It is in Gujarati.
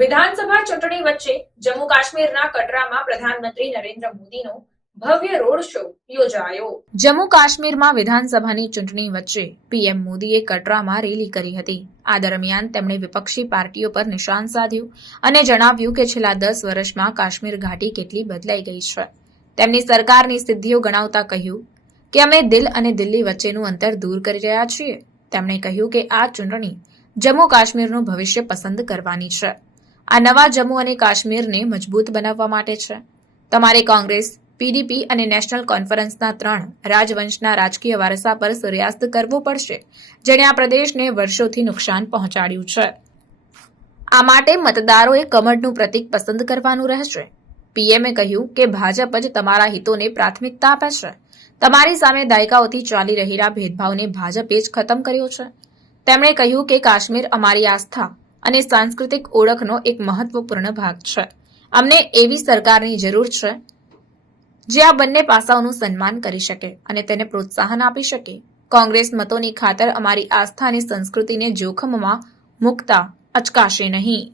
વિધાનસભા ચૂંટણી વચ્ચે જમ્મુ કાશ્મીરના કટરામાં પ્રધાનમંત્રી નરેન્દ્ર મોદીનો ભવ્ય રોડ શો યોજાયો। જમ્મુ કાશ્મીરમાં વિધાનસભાની ચૂંટણી વચ્ચે પીએમ મોદીએ કટરામાં રેલી કરી હતી। આ દરમિયાન તેમણે વિપક્ષી પાર્ટીઓ પર નિશાન સાધ્યું અને જણાવ્યું કે છેલ્લા 10 વર્ષમાં કાશ્મીર ઘાટી કેટલી બદલાઈ ગઈ છે। તેમની સરકારની સિદ્ધિઓ ગણાવતા કહ્યું કે અમે દિલ અને દિલ્હી વચ્ચેનું અંતર દૂર કરી રહ્યા છીએ। તેમણે કહ્યું કે આ ચૂંટણી જમ્મુ કાશ્મીરનું ભવિષ્ય પસંદ કરવાની છે। આ નવા જમ્મુ અને કાશ્મીરને મજબૂત બનાવવા માટે છે। તમારે કોંગ્રેસ, પીડીપી અને નેશનલ કોન્ફરન્સના 3 રાજવંશના રાજકીય વારસા પર સૂર્યાસ્ત કરવો પડશે, જેણે આ પ્રદેશને વર્ષોથી નુકસાન પહોંચાડ્યું છે। આ માટે મતદારોએ કમળનું પ્રતીક પસંદ કરવાનું રહેશે। પીએમએ કહ્યું કે ભાજપ જ તમારા હિતોને પ્રાથમિકતા આપે છે। તમારી સામે દાયકાઓથી ચાલી રહેલા ભેદભાવને ભાજપે જ ખતમ કર્યો છે। તેમણે કહ્યું કે કાશ્મીર અમારી આસ્થા અને સાંસ્કૃતિક ઓળખનો એક મહત્વપૂર્ણ ભાગ છે। અમને એવી સરકારની જરૂર છે જે આ બંને પાસાઓનું સન્માન કરી શકે અને તેને પ્રોત્સાહન આપી શકે। કોંગ્રેસ મતોની ખાતર અમારી આસ્થા અને સંસ્કૃતિને જોખમમાં મૂકતા અચકાશે નહીં।